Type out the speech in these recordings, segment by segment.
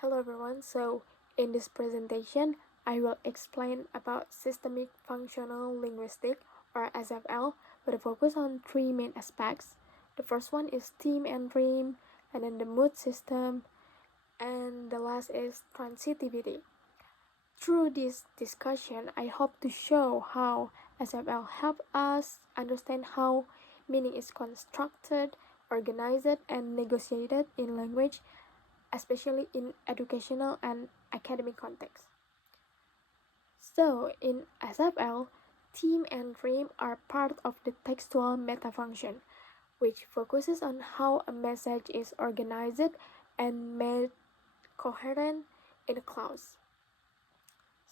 Hello everyone. So in this presentation, I will explain about systemic functional linguistics or SFL with a focus on three main aspects. The first one is theme and Rheme, and then the mood system, and the last is transitivity. Through this discussion, I hope to show how SFL help us understand how meaning is constructed, organized, and negotiated in language, especially in educational and academic contexts. So, in SFL, theme and Rheme are part of the textual metafunction, which focuses on how a message is organized and made coherent in a clause.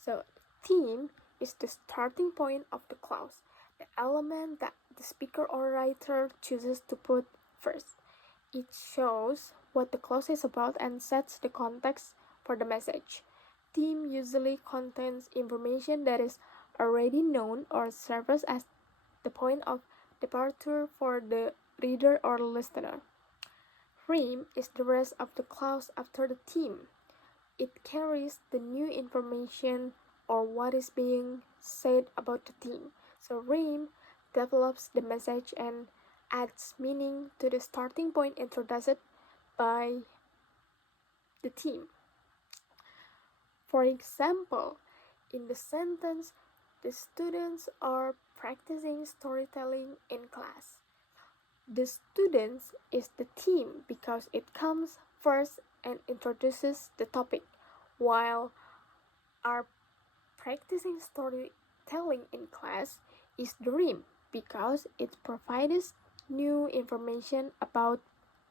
So, theme is the starting point of the clause, the element that the speaker or writer chooses to put first. It shows what the clause is about and sets the context for the message. Theme usually contains information that is already known or serves as the point of departure for the reader or listener. Rheme is the rest of the clause after the theme. It carries the new information or what is being said about the theme. So Rheme develops the message and adds meaning to the starting point introduced by the theme. For example, in the sentence, the students are practicing storytelling in class. The students is the theme because it comes first and introduces the topic, while are practicing storytelling in class is the Rheme because it provides new information about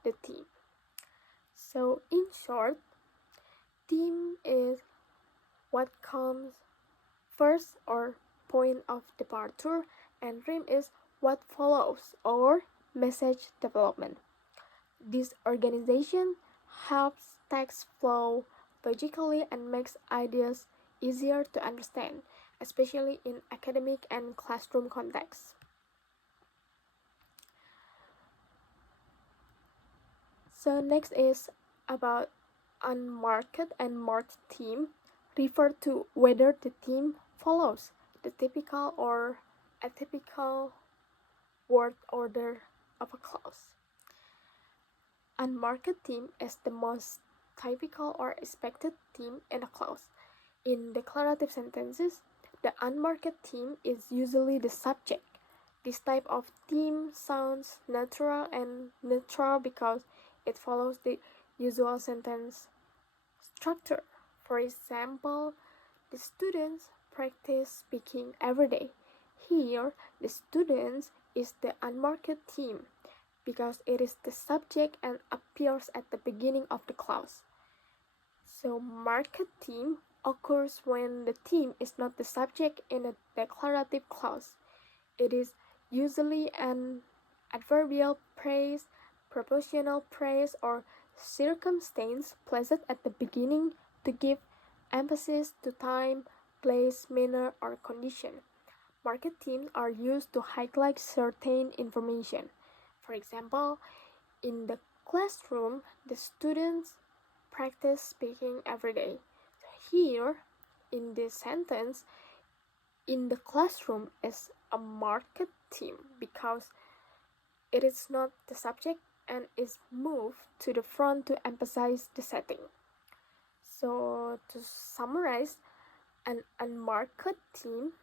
the theme. So, in short, theme is what comes first or point of departure, and Rheme is what follows or message development. This organization helps text flow logically and makes ideas easier to understand, especially in academic and classroom contexts. So next is about unmarked and marked theme, refer to whether the theme follows the typical or atypical word order of a clause. Unmarked theme is the most typical or expected theme in a clause. In declarative sentences, the unmarked theme is usually the subject. This type of theme sounds natural and neutral because it follows the usual sentence structure. For example, the students practice speaking every day. Here, the students is the unmarked theme because it is the subject and appears at the beginning of the clause. So, marked theme occurs when the theme is not the subject in a declarative clause. It is usually an adverbial phrase, propositional phrase, or circumstance placed at the beginning to give emphasis to time, place, manner, or condition. Marked themes are used to highlight certain information. For example, in the classroom, the students practice speaking every day. Here, in this sentence, in the classroom is a marked theme because it is not the subject and is moved to the front to emphasize the setting. So, to summarize, an unmarked theme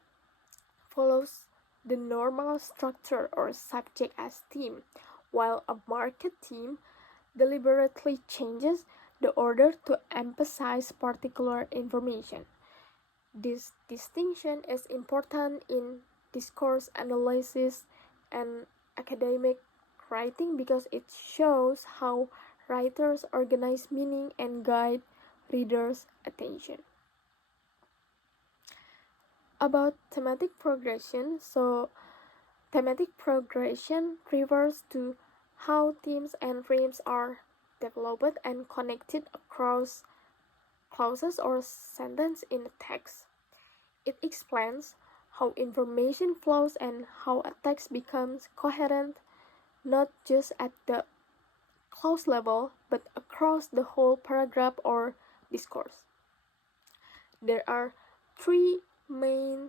follows the normal structure or subject as theme, while a marked theme deliberately changes the order to emphasize particular information. This distinction is important in discourse analysis and academic writing because it shows how writers organize meaning and guide readers' attention. About thematic progression, thematic progression refers to how themes and themes are developed and connected across clauses or sentences in a text. It explains how information flows and how a text becomes coherent, not just at the clause level, but across the whole paragraph or discourse. There are three main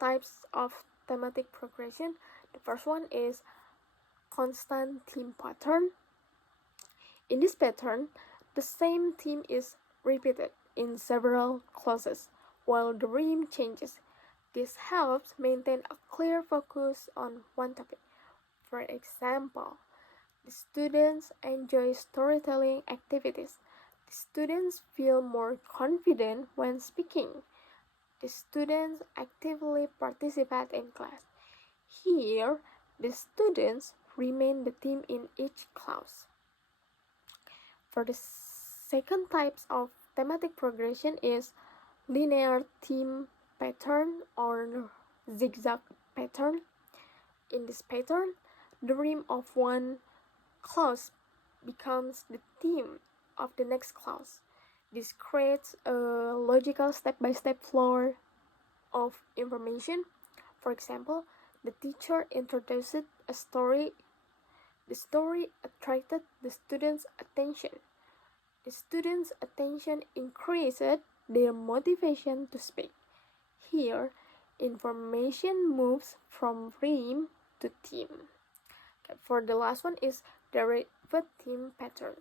types of thematic progression. The first one is constant theme pattern. In this pattern, the same theme is repeated in several clauses while the rhyme changes. This helps maintain a clear focus on one topic. For example, the students enjoy storytelling activities. The students feel more confident when speaking. The students actively participate in class. Here, the students remain the theme in each clause. For the second types of thematic progression is linear theme pattern or zigzag pattern. In this pattern, the rhyme of one clause becomes the theme of the next clause. This creates a logical step-by-step flow of information. For example, the teacher introduced a story. The story attracted the students' attention. The students' attention increased their motivation to speak. Here, information moves from rhyme to theme. For the last one is derived theme pattern.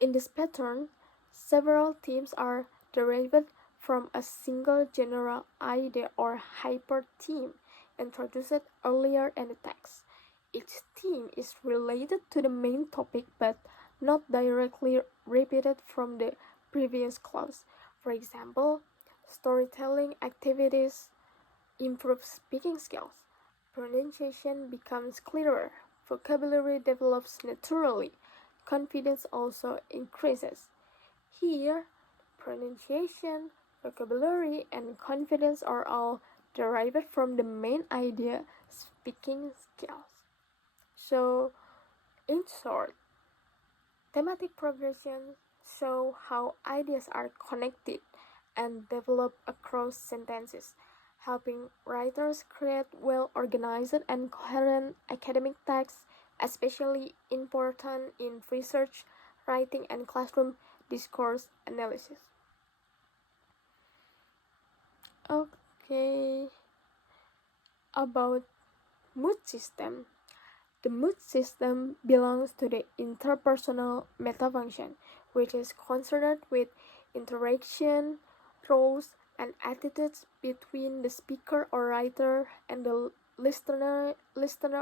In this pattern, several themes are derived from a single general idea or hyper-theme introduced earlier in the text. Each theme is related to the main topic but not directly repeated from the previous clause. For example, storytelling activities improve speaking skills. Pronunciation becomes clearer. Vocabulary develops naturally. Confidence also increases. Here, pronunciation, vocabulary, and confidence are all derived from the main idea, speaking skills. So, in short, thematic progressions show how ideas are connected and develop across sentences, helping writers create well-organized and coherent academic texts, especially important in research, writing, and classroom discourse analysis. Okay, about mood system. The mood system belongs to the interpersonal metafunction, which is concerned with interaction, roles, and attitudes between the speaker or writer and the listener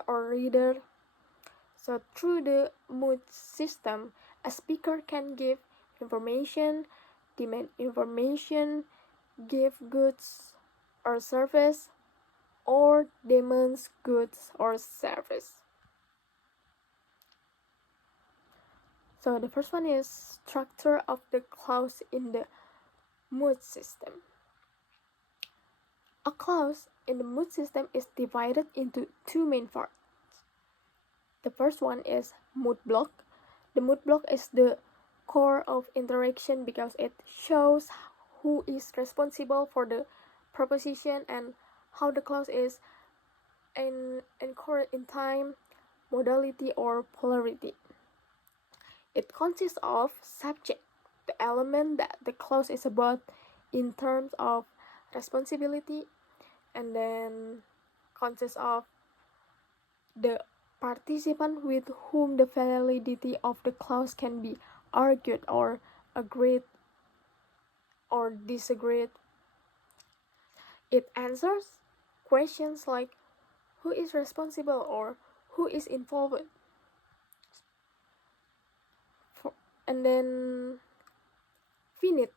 or reader. So through the mood system, a speaker can give information, demand information, give goods or service, or demands goods or service. So the first one is structure of the clause in the mood system. A clause in the mood system is divided into two main parts. The first one is mood block. The mood block is the core of interaction because it shows who is responsible for the proposition and how the clause is encoded in time, modality, or polarity. It consists of subject, the element that the clause is about in terms of responsibility, and then consists of the participant with whom the validity of the clause can be argued or agreed or disagreed. It answers questions like who is responsible or who is involved. And then finite,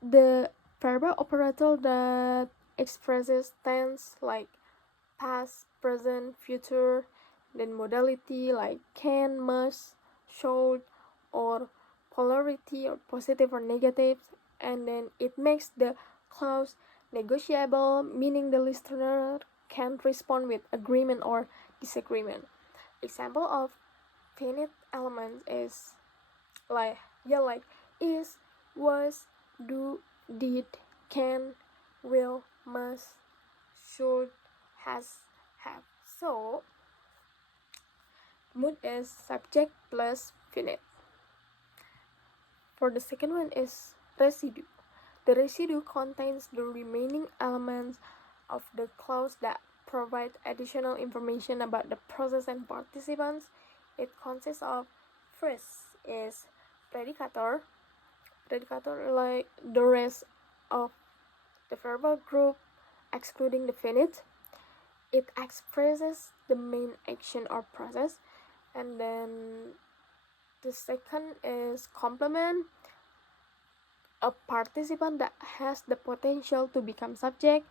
the verbal operator that expresses tense like past, present, future, then modality like can, must, should, or polarity or positive or negative, and then it makes the clause negotiable, meaning the listener can respond with agreement or disagreement. Example of finite elements is like is, was, do, did, can, will, must, should, has, have. So mood is subject plus finite. For the second one is residue. The residue contains the remaining elements of the clause that provide additional information about the process and participants. It consists of, first is predicator like the rest of the verbal group excluding the finite. It expresses the main action or process. And then the second is complement, a participant that has the potential to become subject.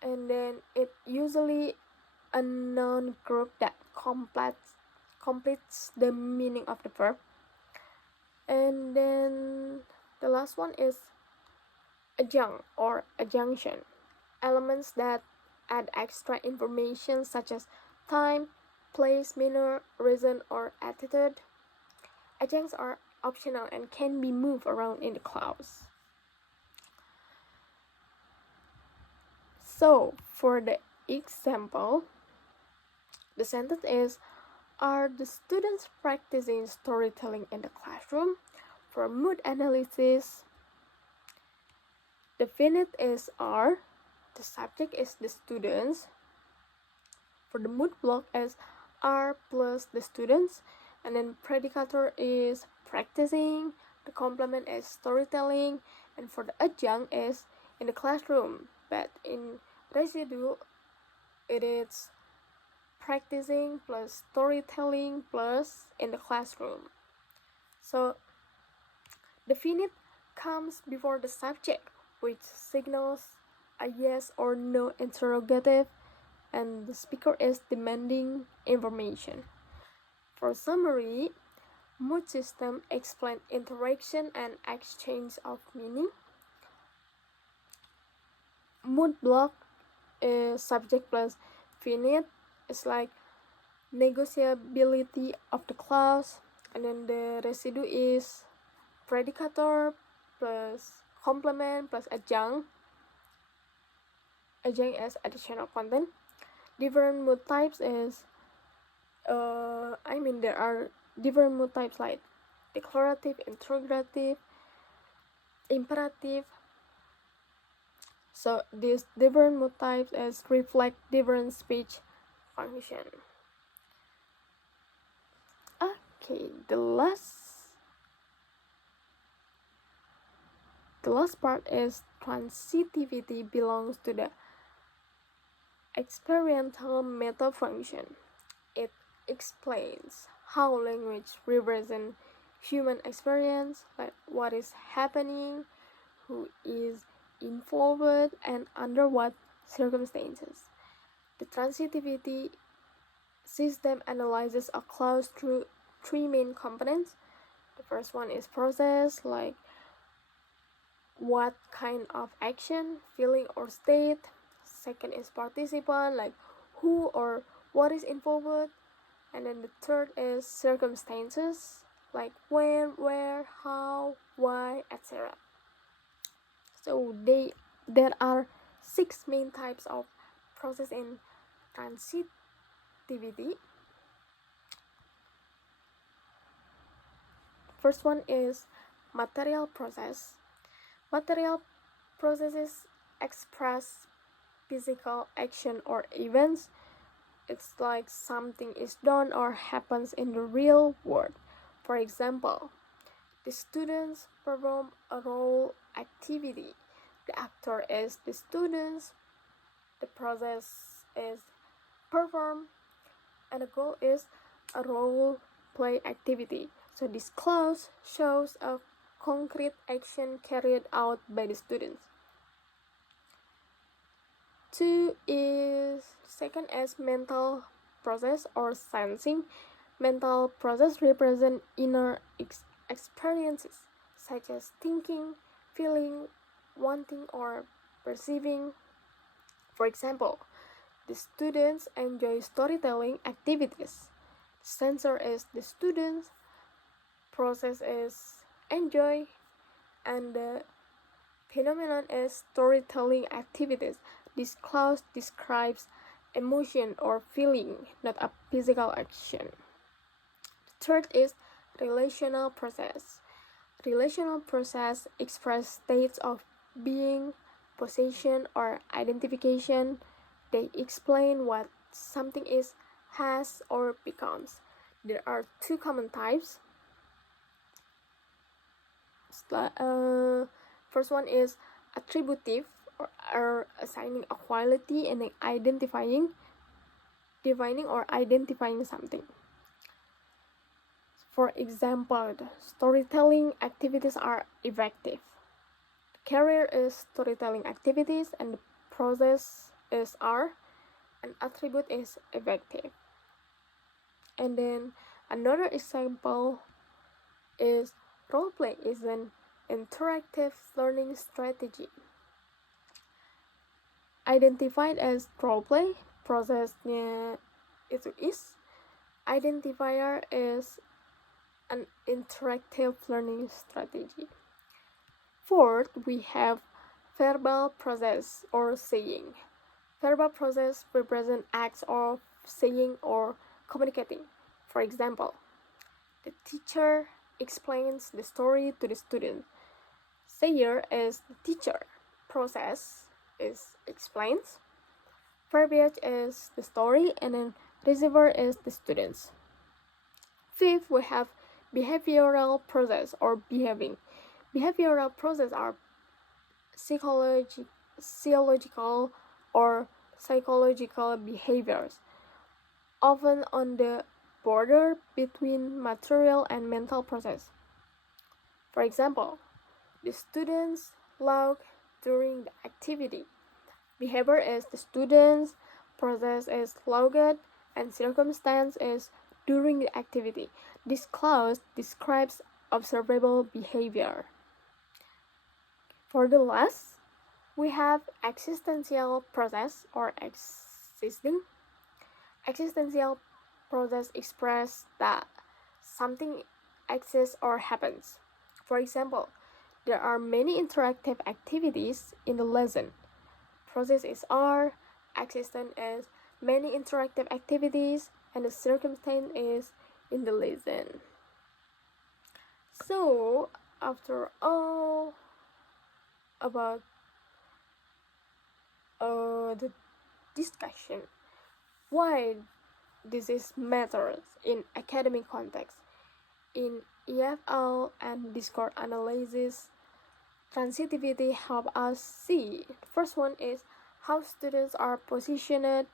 And then it usually a noun group that completes the meaning of the verb. And then the last one is adjunct or adjunction, elements that add extra information such as time, place, manner, reason, or attitude. Adjuncts are optional and can be moved around in the clause. So for the example, the sentence is, are the students practicing storytelling in the classroom? For mood analysis, the finite is are, the subject is the students. For the mood block is are plus the students, and then predicator is practicing, the complement is storytelling, and for the adjunct is in the classroom, but in residue it is practicing plus storytelling plus in the classroom. So the finite comes before the subject, which signals a yes or no interrogative, and the speaker is demanding information. For summary, mood system explain interaction and exchange of meaning. Mood block is subject plus finite. It's like negotiability of the clause. And then the residue is predicator plus complement plus adjunct. Adjunct as additional content. Different mood types is there are different mood types like declarative, interrogative, imperative. So these different mood types as reflect different speech function. Okay, the last part is transitivity belongs to the experiential meta function. It explains how language represents human experience, like what is happening, who is involved, and under what circumstances. The transitivity system analyzes a clause through three main components. The first one is process, like what kind of action, feeling, or state. Second is participant, like who or what is involved. And then the third is circumstances, like when, where, how, why, etc. So there are 6 main types of process in transitivity. First one is material process. Material processes express physical action or events. It's like something is done or happens in the real world. For example, the students perform a role activity. The actor is the students. The process is perform, and the goal is a role play activity. So this clause shows a concrete action carried out by the students. Second is mental process or sensing. Mental process represent inner experiences such as thinking, feeling, wanting, or perceiving. For example, the students enjoy storytelling activities. Sensor is the students, process is enjoy, and the phenomenon is storytelling activities. This clause describes emotion or feeling, not a physical action. The third is relational process. Relational process express states of being, possession, or identification. They explain what something is, has, or becomes. There are two common types. First one is attributive, or assigning a quality and identifying, defining or identifying something. For example, the storytelling activities are effective. The career is storytelling activities, and the process is are, an attribute is effective. And then another example is roleplay is an interactive learning strategy. Identified as roleplay, prosesnya itu is. Identifier is an interactive learning strategy. Fourth, we have verbal process or saying. Verbal process represent acts of saying or communicating. For example, the teacher explains the story to the student. Sayer is the teacher. Process is explains. Verbiage is the story, and then receiver is the students. Fifth, we have behavioral process or behaving. Behavioral process are physiological or psychological behaviors, often on the border between material and mental process. For example, the students log during the activity. Behavior is the students, process is logged, and circumstance is during the activity. This clause describes observable behavior. For the last, we have existential process or existing. Existential process express that something exists or happens. For example, there are many interactive activities in the lesson. Process is are, existence is many interactive activities, and the circumstance is in the lesson. So, after all about the discussion, why this is matters in academic context, in EFL and Discord analysis, transitivity help us see. The first one is how students are positioned,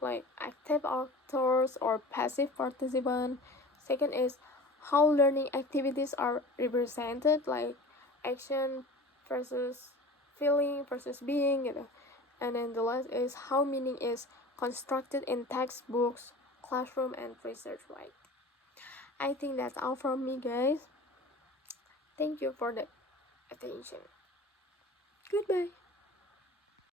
like active actors or passive participants. Second is how learning activities are represented, like action versus feeling versus being, and then the last is how meaning is constructed in textbooks, classroom, and research. Right? I think that's all from me, guys. Thank you for the attention. Goodbye.